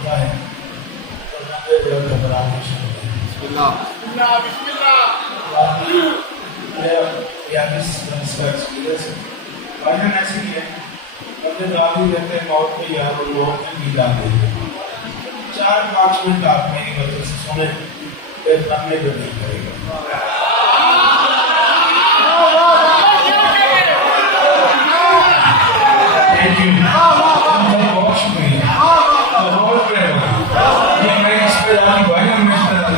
ہوتا ہے تو بندے بڑا گھبرانے شروع ہوتے ہیں. بسم اللہ بسم اللہ. اس کا ایکسپیرینس ہے بھائی ایسے ہی ہے. بندے دادی رہتے ہیں موت پہ یار موت میں نیند آ گئی ہے 4-5 منٹ آپ میری وجہ سے سنیں پھر سامنے پہ نہیں کرے گا. بہت شکریہ بہت یہ میں اس پہ دادی بھائی ہم اس پہ دادی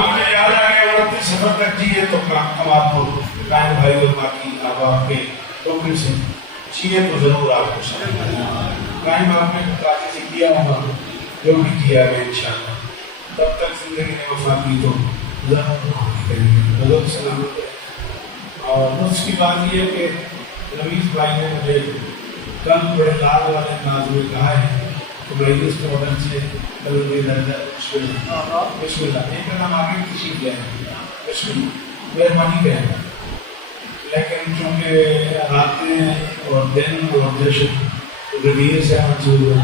مجھے یاد آ گیا 29 سفر تک جیے تو ہم آپ کو قائم بھائی اور باقی آپ کے ٹوکن سے چیئے تو ضرور آپ کو سمجھ قائم آپ نے کافی سے کیا ہوگا جو بھی کیا ہے انشاءاللہ تب تک زندگی نے وفا کی تو ضرور سلامت ہے. اور اس کی بات یہ ہے کہ رمیز بھائی نے مجھے کل بڑے لال والے انداز میں کہا ہے کہ بھائی اس کے وطن سے کلوری درجہ بسم اللہ ایک نام آگے کسی کیا ہے بسم اللہ مہربانی کہیں لیکن چونکہ راتیں اور دن اور دشت ردیے سے منظور ہے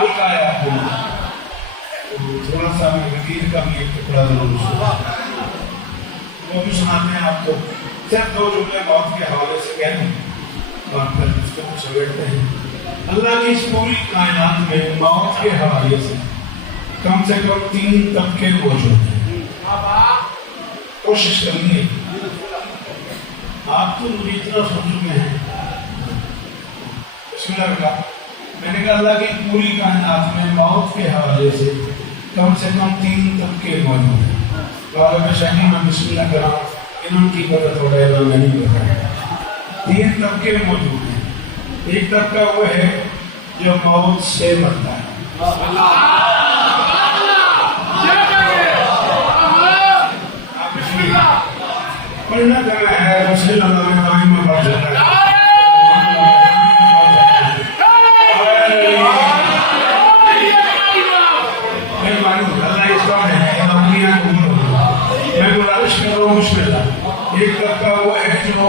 ہلکا ہے آپ کو تھوڑا سا میں غیر کا بھی ایک ٹکڑا ضرور سنا وہ بھی سناتے ہیں آپ کو صرف 2 جملے موت کے حوالے سے کہنے اور پھر اس کو سمیٹتے ہیں. اللہ کی اس پوری کائنات میں موت کے حوالے سے کم سے کم 3 طبقے موجود ہیں. کوشش کرنی ہے آپ تو مجھے اتنا سن چکے ہیں. بسم اللہ کا میں نے کہا اللہ کی پوری کائنات میں موت کے حوالے سے کم 3 طبقے موجود ہیں. میں شاہی میں بسم اللہ کرا انہوں کی مدد ہو رہے میں نہیں بتایا 3 طبقے موجود ہیں. ایک طبقہ وہ ہے جو موت سے مرتا ہے. پڑھنا کرنا ہے رسول اللہ میں قائم پڑھ جاتا ہے. ایک طبقہ وہ ہے جو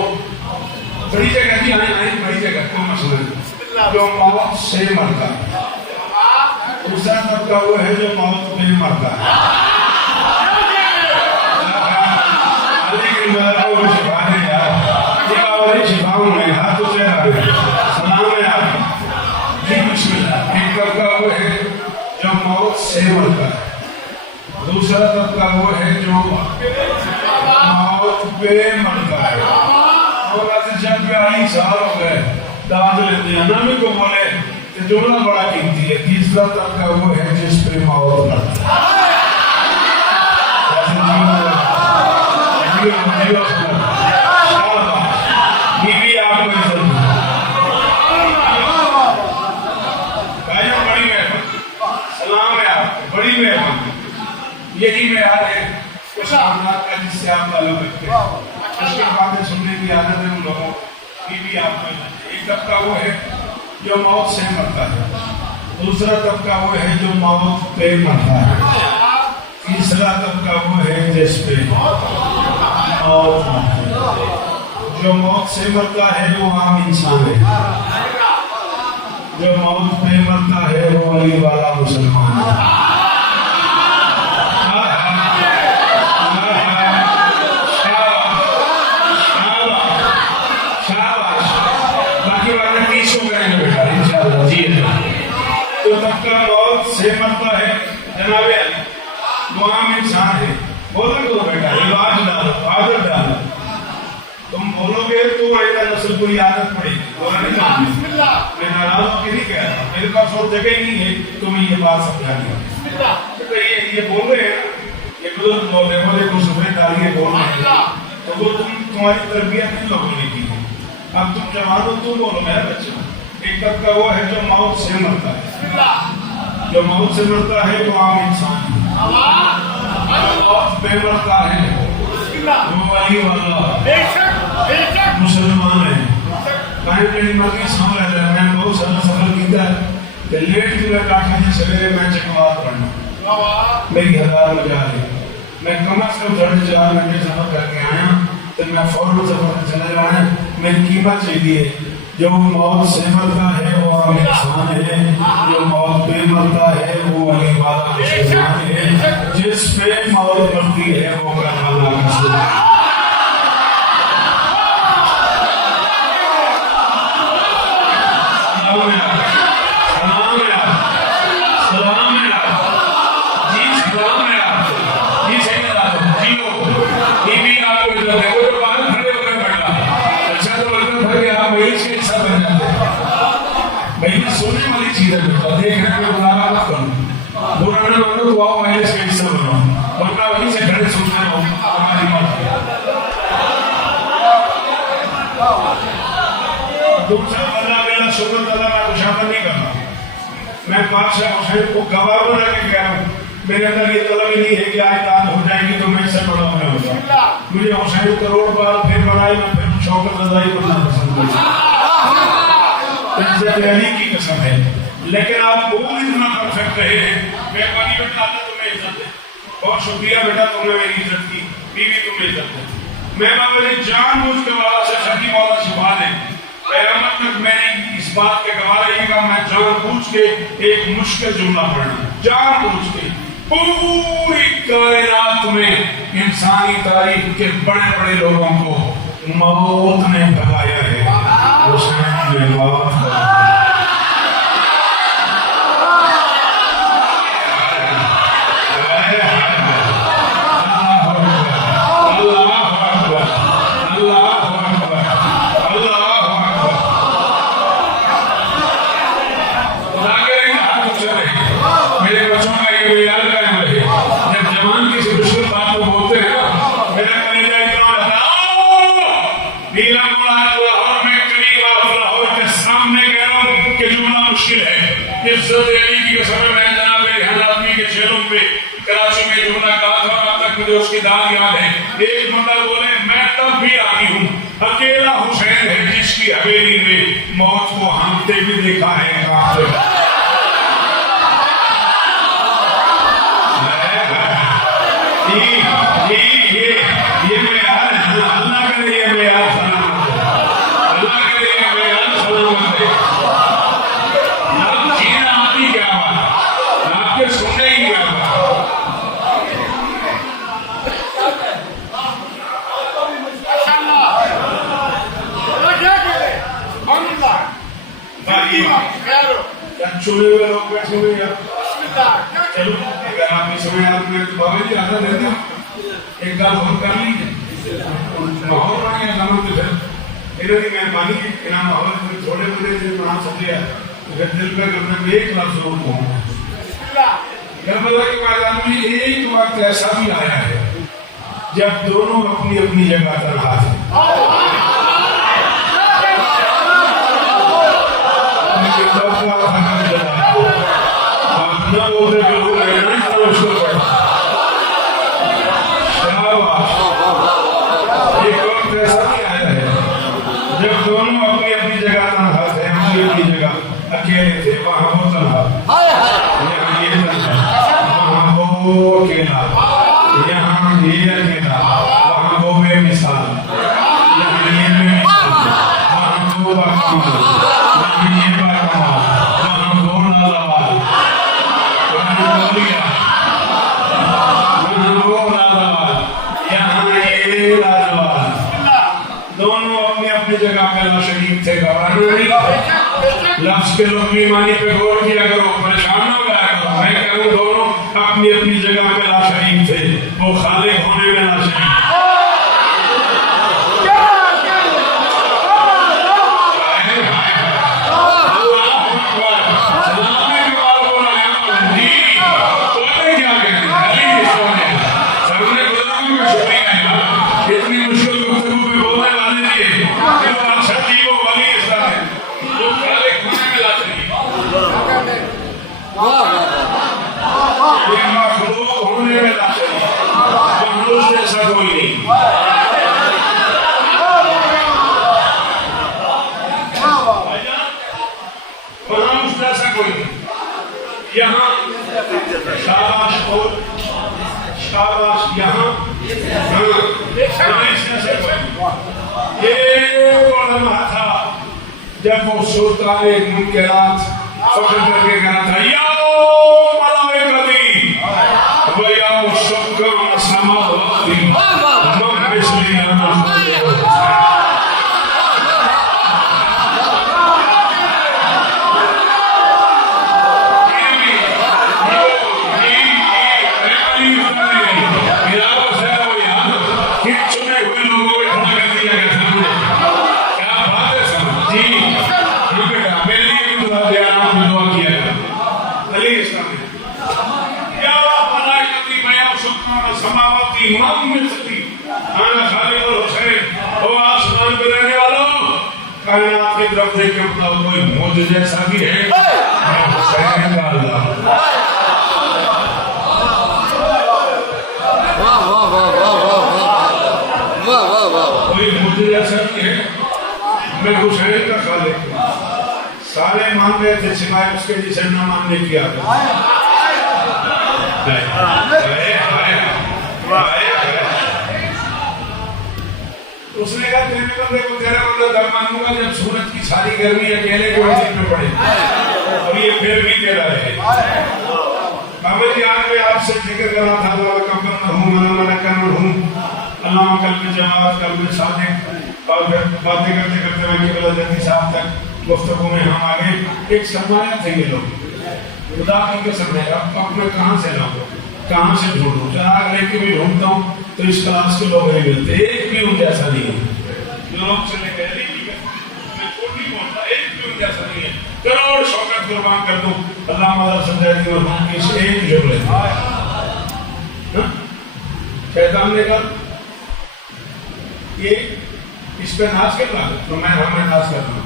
بڑی جگہ بھی آئے بڑی جگہ کو مسئلہ جو موت سے مرتا ہے. دوسرا طبقہ وہ ہے جو موت میں مرتا ہے. سلام ہے آپ جی بسم اللہ. ایک طبقہ وہ ہے جو موت سے مرتا ہے. دوسرا طبقہ وہ ہے جو موت پہ مرتا ہے. اور ایسے 40 سال ہو گئے داد لیتے ہیں نامی کو بولے کہ جملہ بڑا قیمتی ہے. تیسرا طبقہ وہ ہے جس پہ موت مرتا ہے. یہ بھی آپ کو عزت بڑی مہربانی سلام ہے آپ بڑی مہربانی. یہی معیار ہے کچھ معاملات کا جس سے آپ تعلق رکھتے ہیں. اس کے باتیں سننے کی عادت ہے ان لوگوں کی بھی آپ کو. ایک طبقہ وہ ہے جو موت سے مرتا ہے. دوسرا طبقہ وہ ہے جو موت پہ مرتا ہے. تیسرا طبقہ وہ ہے جس پہ موت مرتا ہے. جو موت سے مرتا ہے وہ عام انسان ہے. جو موت پہ مرتا ہے وہ علی والا مسلمان ہے. تو طبقہ موت سے مرتا ہے جناب وہ عام انسان ہے. بولو تو بیٹا رواج ڈالو عادت ڈالو. تم بولو گے تو ایسا نسل کو عادت پڑے گی. میں ناراض ہو کے نہیں کہہ رہا میرے پاس اور جگہ ہی نہیں ہے تمہیں یہ بات سمجھا دیا. یہ بول رہے ہیں یہ بزرگ بول رہے ہیں بولے کو سفید ڈالیے بول رہے ہیں تو وہ تمہاری تربیت ان لوگوں نے کی ہے. اب تم جوان ہو تم بولو میرا بچہ. ایک طبقہ وہ ہے جو موت سے مرتا ہے. جو موت سے مرتا ہے وہ عام انسان ہے. موت پہ مرتا ہے وہ علی والا مسلمان ہے. کہیں میری مرضی سمجھ رہے ہیں. میں بہت سارا سفر کیتا ہے کہ لیٹ جو ہے کاٹھا جی سویرے میں چکوات پڑھنا میری 1000 بجا رہی. میں کم از کم 4.5 گھنٹے سفر کر کے آیا تو میں فوراً سفر چلا جانا. میری قیمت چاہیے جو موت سے مرتا ہے وہ عام انسان ہے، جو موت پہ مرتا ہے وہ علی والا مسلمان ہے، جس پہ موت مرتی ہے وہ کربلا کا شہید۔ سننے والی چیز ہے بیٹا، دیکھنے میں بلانا مت کرو، برا نہ مانو تو آؤ میں اس کا حصہ بناؤ، ورنہ وہیں سے کھڑے سنتے رہو ہماری بات۔ دوسرا اللہ میرا سنت اللہ میں کشادہ نہیں کرنا، میں بادشاہ حسین کو گواہ بنا کے کہہ رہا ہوں، میرے اندر یہ طلب ہی نہیں ہے کہ آج رات ہو جائے گی تو میں اس سے بڑا ہونے ہوگا، مجھے حسین کروڑ بار پھر بڑھائی میں پھر شوکت رضائی بننا پسند کرتا عزت علی کی قسم ہے، لیکن آپ وہ اتنا پرفیکٹ رہے ہیں۔ مہربانی بیٹا اللہ تمہیں عزت دے، بہت شکریہ بیٹا تم نے میری عزت کی، بیوی تمہیں عزت دے، میں میری جان بوجھ کے والا سے سچی مولا چھپا دیں، قیامت تک میں نے اس بات کے گواہ رہے گا، میں جان بوجھ کے ایک مشکل جملہ پڑھنا، جان بوجھ کے پوری کائنات میں انسانی تاریخ کے بڑے بڑے لوگوں کو موت نے بھگایا ہے، حسین نے موت عزت علی کی قسم ہے، میں جناب ریحان آدمی کے چہروں پہ کراچی میں جملہ کہا تھا، اب تک مجھے اس کی داد یاد ہے، ایک بندہ بولے میں تب بھی آئی ہوں، اکیلا حسین ہے جس کی حویلی میں موت کو ہانکتے بھی دیکھا ہے یہ معیار ہے، اللہ کرے یہ معیار سلامت ہے، اللہ کرے یہ معیار سلامت ہے۔ سننے ہی گیا چنے ہوئے لوگ بیٹھے ہوئے چلو اگر آپ نے سمے آپ میں بابا جی آدھا دیتے ایک گل ہم کر لیجیے ماحول بن گیا زمان تو پھر انہوں نے مہربانی کی انہاں ماحول تھوڑے بڑے سے وہاں سمجھیا پھر دل پہ کرنے میں ایک لفظ ضرور کہوں کربلا کے میدان میں ایک وقت ایسا بھی آیا ہے جب دونوں اپنی اپنی جگہ تنہا تھے، نہ بولتے کہ لوگ ایک وقت ایسا بھی آیا ہے جب دونوں اپنی اپنی جگہ تنہا تھے، اپنی اپنی جگہ اکیلے تھے، وہاں وہ تنہا وہ اکیلا، یہاں یہ اکیلا، وہاں وہ بے مثال، یہاں یہ بے مثال، وہاں وہ باقیمال، یہاں یہ باقیمال، وہاں وہ نازوال، وہاں وہ نازوال، یہاں یہ لازوال، دونوں اپنی اپنی جگہ پہ لاشریف تھے، گھبرانا نہیں، لفظ کے لغوی معنی پہ غور کیا کرو، پریشان نہ ہو جایا کرو، میں کہوں دونوں اپنی اپنی جگہ پہ لاشریف تھے، وہ خالق ہونے میں لاشریف یہاں شاباش اور شاباش یہاں یہ علماء تھا جب وہ سوتا ایک منکرات فخر کر کے کہنا تھا یوم ملائکتی و یوم شکر سماواتی من مثلی کائنات کی طرف دیکھ کے بتاؤ کوئی موج جیسا بھی ہے حسین کا اللہ کوئی موج جیسا بھی ہے میں حسین کا خالق ہوں سارے مان رہے تھے سوائے اس کے جسے نہ ماننے کی عادت اس نے کہا تیرے بندے کو تیرا بندہ تب مانوں گا جب سورج کی ساری گرمی اکیلے کے وزیر میں پڑے اور یہ پھر بھی تیرا رہے بابا جی آج میں آپ سے ذکر کر رہا تھا اللہ کبر مرحوم اللہ کرم اللہ قلب جماعت قلب صادق اور پھر باتیں کرتے کرتے میں قبلہ جاتی صاحب تک گفتگو میں ہم آگے ایک سرمایہ تھے یہ لوگ خدا کی قسم ہے اب میں کہاں سے لاؤں کہاں سے ڈھونڈوں چراغ لے کے بھی ڈھونڈتا ہوں تو اس کلاس کے لوگ نہیں ملتے ایک بھی ان جیسا نہیں ہے جو لوگ چلے گئے میں چھوٹ نہیں بولتا ایک بھی ان جیسا نہیں ہے کروڑ شوکت قربان کر دوں اللہ مدر سمجھائے اور ہم کی اس ایک جملے شیطان نے کہا یہ اس پہ ناز کر رہا تو میں ہمیں ناز کر رہا ہوں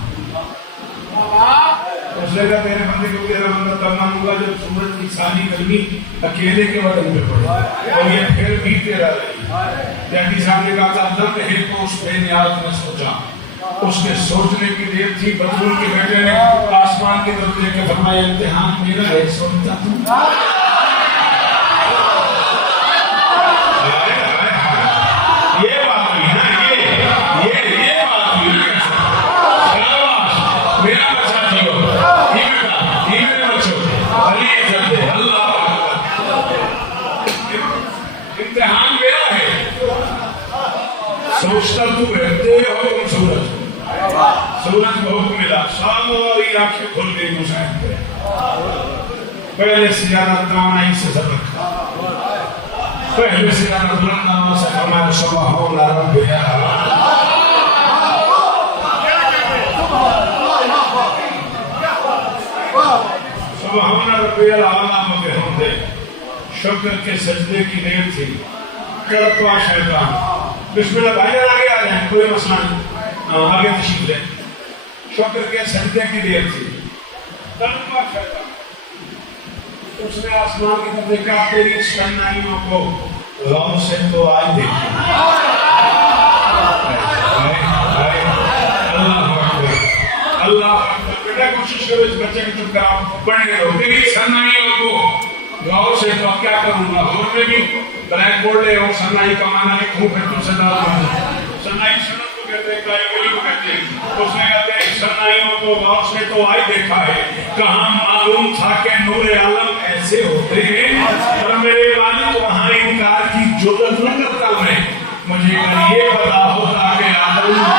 اس نے کہا تیرے بندے کو تیرا بندہ تب مانوں گا جب سورج کی ساری گرمی اکیلے کے بدن پہ پڑے اور یہ پھر بھی تیرا رہی جیسے صاحب نے کہا تھا درد ہے تو اس بے نیاز میں سوچا اس کے سوچنے کی دیر تھی بدرون کے بیٹے نے آسمان کی طرف دیکھ کے فرمایا امتحان میرا ہے سوچتا تم یہ بات ہوئی نا یہ بات ہوئی میرا بچہ جیو یہ میرے بچوں علی عزت ہے اللہ امتحان میرا ہے سوچتا تو رہتے ہو سورج سورج کو حکم ملا ساری آنکھیں کھل گئی مشاہد پہ پہلے سے زیادہ توانائی سے سبق پہلے سے زیادہ بلند آواز سے فرمایا سبحان ربی سبحان ربی الاعلیٰ وبحمدہ شکر کے سجدے کی دیر تھی کرپا شیطان بسم اللہ بھائی آگے آ جائیں کوئی مسئلہ نہیں آگے تشریف لیں شکر کے سجدے کی دیر تھی کرپا شیطان اس نے آسمان کی طرف دیکھا تیری شنائیوں کو غور سے تو آج دیکھا اللہ اکبر بیٹا کوشش کرو اس بچے کی چپ کراؤ پڑھنے دو تیری سنائیوں کو غور سے تو کیا کروں گا اور میں بھی بلیک بورڈ لے اور سنائی کا معنی لکھوں پھر تم سے ڈال دوں سنائی سنت کو کہتے ہیں کائی گلی کو کہتے ہیں اس نے کہتے ہیں سنائیوں کو غور سے تو آج دیکھا ہے کہاں معلوم تھا کہ نور عالم ایسے ہوتے ہیں اور میرے والد وہاں انکار کی جرات نہ کرتا میں مجھے یہ پتا ہوتا کہ آدم